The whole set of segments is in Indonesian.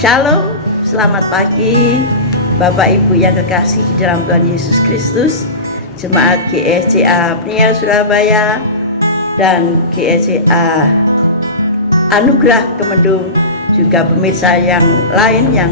Shalom, selamat pagi Bapak Ibu yang kekasih di dalam Tuhan Yesus Kristus, Jemaat GSCA Peniel Surabaya dan GSCA Anugerah Kemendung, juga pemirsa yang lain yang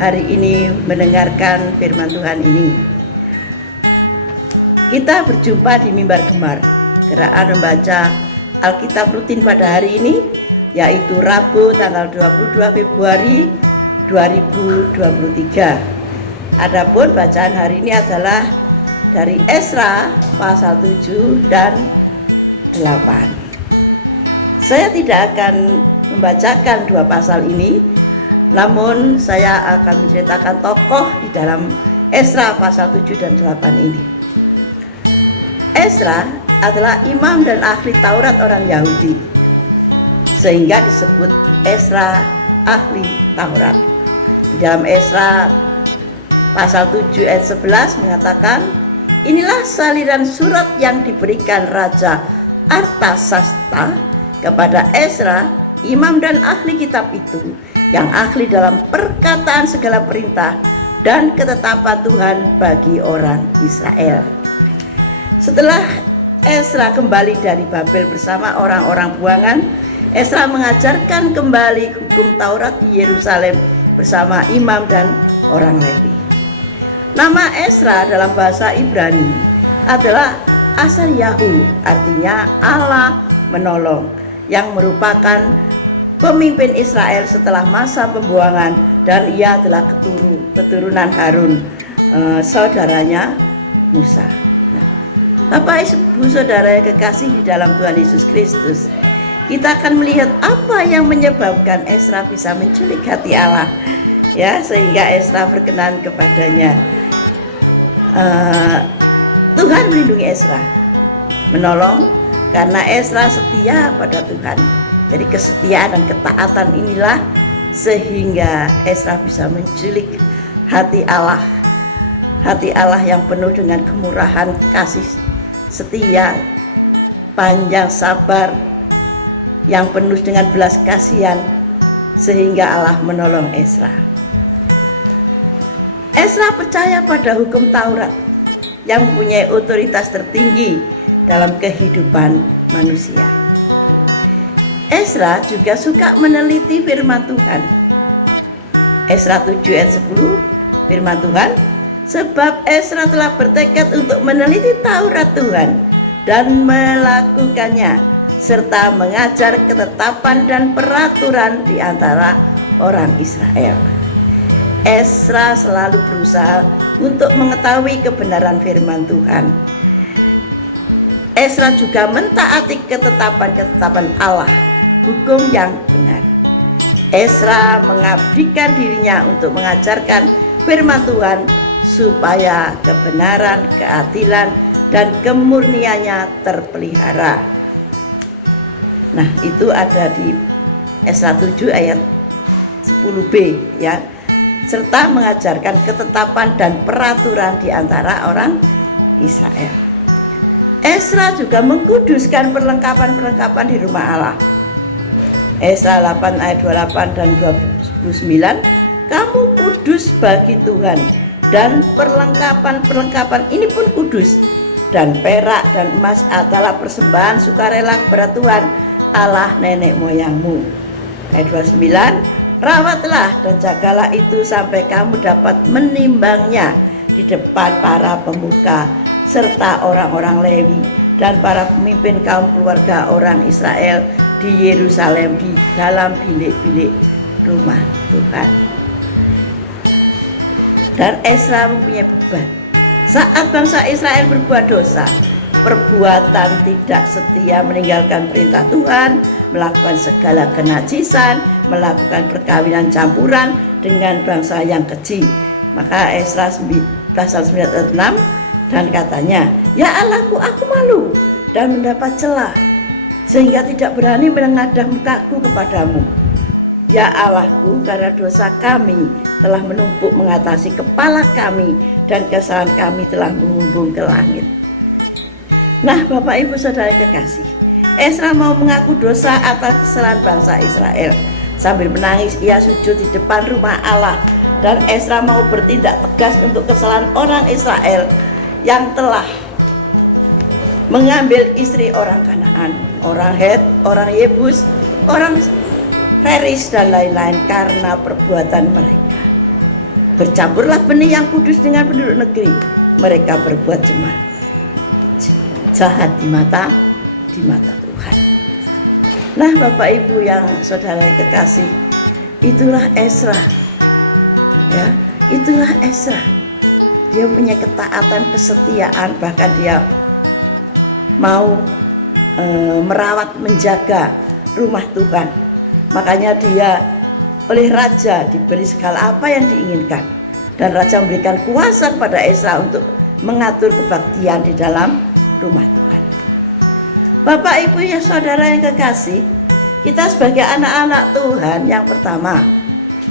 hari ini mendengarkan firman Tuhan ini. Kita berjumpa di Mimbar Gemar, gerakan membaca Alkitab rutin pada hari ini, yaitu Rabu tanggal 22 Februari 2023. Adapun bacaan hari ini adalah dari Esra pasal 7 dan 8. Saya tidak akan membacakan dua pasal ini, namun saya akan menceritakan tokoh di dalam Esra pasal 7 dan 8 ini. Esra adalah imam dan ahli Taurat orang Yahudi, sehingga disebut Esra ahli Taurat. Di dalam Esra pasal 7 ayat 11 mengatakan, inilah saliran surat yang diberikan Raja Artasasta kepada Esra, imam dan ahli kitab itu, yang ahli dalam perkataan segala perintah dan ketetapan Tuhan bagi orang Israel. Setelah Esra kembali dari Babel bersama orang-orang buangan, Esra mengajarkan kembali hukum Taurat di Yerusalem bersama imam dan orang Lewi. Nama Esra dalam bahasa Ibrani adalah Asaryahu, artinya Allah menolong, yang merupakan pemimpin Israel setelah masa pembuangan, dan ia adalah keturunan Harun, saudaranya Musa. Bapak Ibu Saudara yang kekasih di dalam Tuhan Yesus Kristus, kita akan melihat apa yang menyebabkan Esra bisa menculik hati Allah, ya, sehingga Esra berkenan kepadanya. Tuhan melindungi Esra, menolong, karena Esra setia pada Tuhan. Jadi kesetiaan dan ketaatan inilah sehingga Esra bisa menculik hati Allah yang penuh dengan kemurahan, kasih setia, panjang sabar, yang penuh dengan belas kasihan, sehingga Allah menolong Esra. Esra percaya pada hukum Taurat yang mempunyai otoritas tertinggi dalam kehidupan manusia. Esra juga suka meneliti firman Tuhan. Esra 7 ayat 10, firman Tuhan, sebab Esra telah bertekad untuk meneliti Taurat Tuhan dan melakukannya, serta mengajar ketetapan dan peraturan di antara orang Israel. Esra selalu berusaha untuk mengetahui kebenaran firman Tuhan. Esra juga mentaati ketetapan-ketetapan Allah, hukum yang benar. Esra mengabdikan dirinya untuk mengajarkan firman Tuhan supaya kebenaran, keadilan, dan kemurniannya terpelihara. Nah, itu ada di Esra 7 ayat 10b, ya, serta mengajarkan ketetapan dan peraturan di antara orang Israel. Esra juga mengkuduskan perlengkapan-perlengkapan di rumah Allah. Esra 8 ayat 28 dan 29, kamu kudus bagi Tuhan, dan perlengkapan-perlengkapan ini pun kudus, dan perak dan emas adalah persembahan sukarela kepada Tuhan Allah nenek moyangmu. Ayat 29, rawatlah dan jagalah itu sampai kamu dapat menimbangnya di depan para pemuka serta orang-orang Lewi dan para pemimpin kaum keluarga orang Israel di Yerusalem, di dalam bilik-bilik rumah Tuhan. Dan Esra mempunyai beban. Saat bangsa Israel berbuat dosa, perbuatan tidak setia, meninggalkan perintah Tuhan, melakukan segala kenajisan, melakukan perkawinan campuran dengan bangsa yang keji, maka Esra pasal 9 ayat 6, dan katanya, ya Allahku, aku malu dan mendapat celah, sehingga tidak berani menengadah mukaku kepadamu. Ya Allahku, karena dosa kami telah menumpuk mengatasi kepala kami, dan kesalahan kami telah mengumbung ke langit. Nah, Bapak Ibu Saudara kekasih, Esra mau mengaku dosa atas kesalahan bangsa Israel, Sambil menangis ia sujud di depan rumah Allah. Dan Ezra mau bertindak tegas untuk kesalahan orang Israel yang telah mengambil istri orang Kanaan, orang Het, orang Yebus, orang Feris dan lain-lain karena perbuatan mereka. Bercampurlah benih yang kudus dengan penduduk negeri. Mereka berbuat jahat di mata Tuhan. Nah, Bapak Ibu yang saudara yang kekasih, itulah Ezra. Ya, itulah Ezra. Dia punya ketaatan, kesetiaan, bahkan dia mau merawat, menjaga rumah Tuhan. Makanya dia oleh raja diberi segala apa yang diinginkan, dan raja memberikan kuasa kepada Ezra untuk mengatur kebaktian di dalam rumah Tuhan. Bapak Ibu ya saudara yang kekasih, kita sebagai anak-anak Tuhan, yang pertama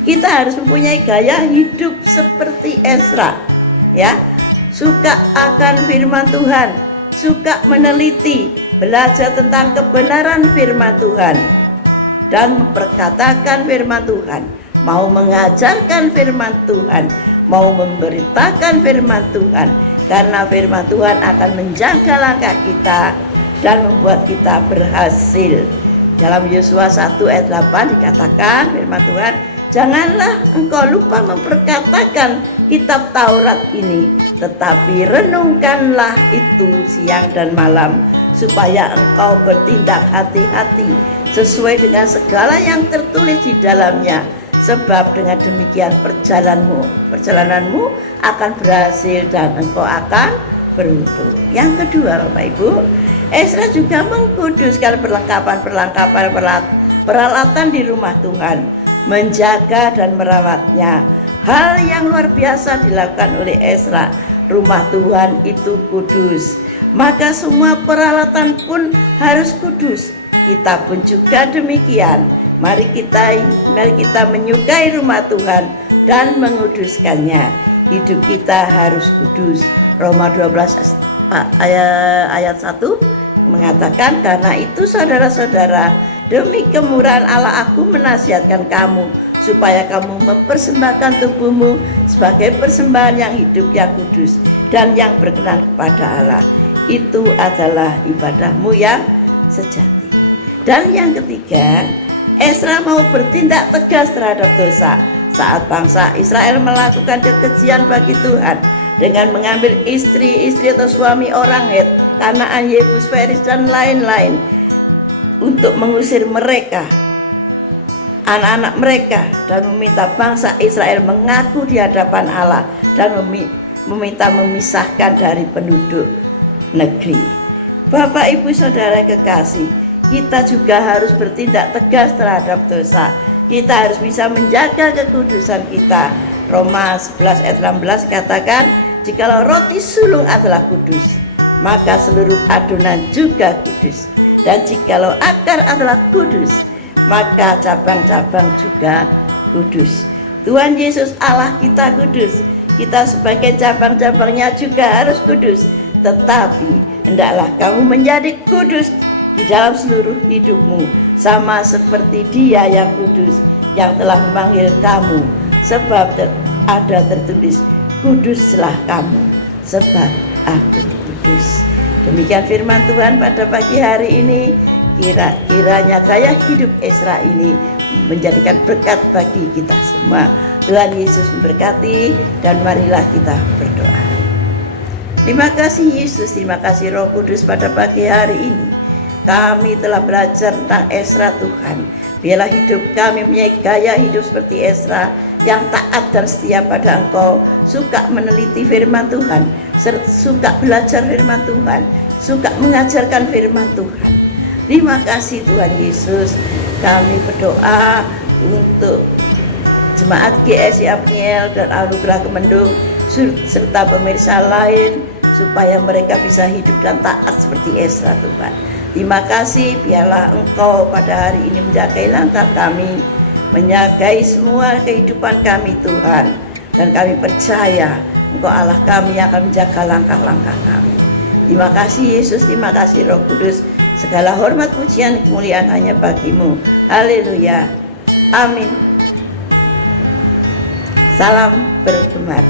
kita harus mempunyai gaya hidup seperti Ezra, ya, suka akan firman Tuhan, suka meneliti, belajar tentang kebenaran firman Tuhan, dan memperkatakan firman Tuhan, mau mengajarkan firman Tuhan, mau memberitakan firman Tuhan, karena firman Tuhan akan menjaga langkah kita dan membuat kita berhasil. Dalam Yosua 1 ayat 8 dikatakan firman Tuhan, janganlah engkau lupa memperkatakan kitab Taurat ini, tetapi renungkanlah itu siang dan malam, supaya engkau bertindak hati-hati sesuai dengan segala yang tertulis di dalamnya, sebab dengan demikian perjalananmu akan berhasil dan engkau akan beruntung. Yang kedua, Bapak Ibu, Ezra juga mengkuduskan peralatan di rumah Tuhan, menjaga dan merawatnya. Hal yang luar biasa dilakukan oleh Ezra. Rumah Tuhan itu kudus, maka semua peralatan pun harus kudus. Kita pun juga demikian. Mari kita menyukai rumah Tuhan dan menguduskannya. Hidup kita harus kudus. Roma 12 ayat 1 mengatakan, karena itu saudara-saudara, demi kemurahan Allah aku menasihatkan kamu, supaya kamu mempersembahkan tubuhmu sebagai persembahan yang hidup, yang kudus, dan yang berkenan kepada Allah. Itu adalah ibadahmu yang sejati. Dan yang ketiga, Ezra mau bertindak tegas terhadap dosa. Saat bangsa Israel melakukan kekejian bagi Tuhan dengan mengambil istri-istri atau suami orang Het, Kanaan, Yebus, Feris, dan lain-lain, untuk mengusir mereka, anak-anak mereka, dan meminta bangsa Israel mengaku di hadapan Allah dan meminta memisahkan dari penduduk negeri. Bapak Ibu Saudara kekasih, kita juga harus bertindak tegas terhadap dosa. Kita harus bisa menjaga kekudusan kita. Roma 11 ayat 16 katakan, jikalau roti sulung adalah kudus, maka seluruh adonan juga kudus. Dan jikalau akar adalah kudus, maka cabang-cabang juga kudus. Tuhan Yesus Allah kita kudus. Kita sebagai cabang-cabangnya juga harus kudus. Tetapi hendaklah kamu menjadi kudus di dalam seluruh hidupmu, sama seperti Dia yang kudus, yang telah memanggil kamu. Sebab ada tertulis, kuduslah kamu, sebab aku kudus. Demikian firman Tuhan pada pagi hari ini. Kiranya gaya hidup Ezra ini menjadikan berkat bagi kita semua. Tuhan Yesus memberkati, dan marilah kita berdoa. Terima kasih Yesus, terima kasih Roh Kudus. Pada pagi hari ini kami telah belajar tentang Ezra. Tuhan, biarlah hidup kami mempunyai gaya hidup seperti Ezra, yang taat dan setia pada Engkau, suka meneliti firman Tuhan, suka belajar firman Tuhan, suka mengajarkan firman Tuhan. Terima kasih Tuhan Yesus. Kami berdoa untuk jemaat GSI Abniel dan Anugerah Kemendung serta pemirsa lain, supaya mereka bisa hidup dan taat seperti Ezra. Tuhan, terima kasih. Biarlah Engkau pada hari ini menjagai langkah kami, menjagai semua kehidupan kami Tuhan. Dan kami percaya Engkau Allah kami yang akan menjaga langkah-langkah kami. Terima kasih Yesus, terima kasih Roh Kudus. Segala hormat, pujian, kemuliaan hanya bagi-Mu. Haleluya. Amin. Salam bergemar.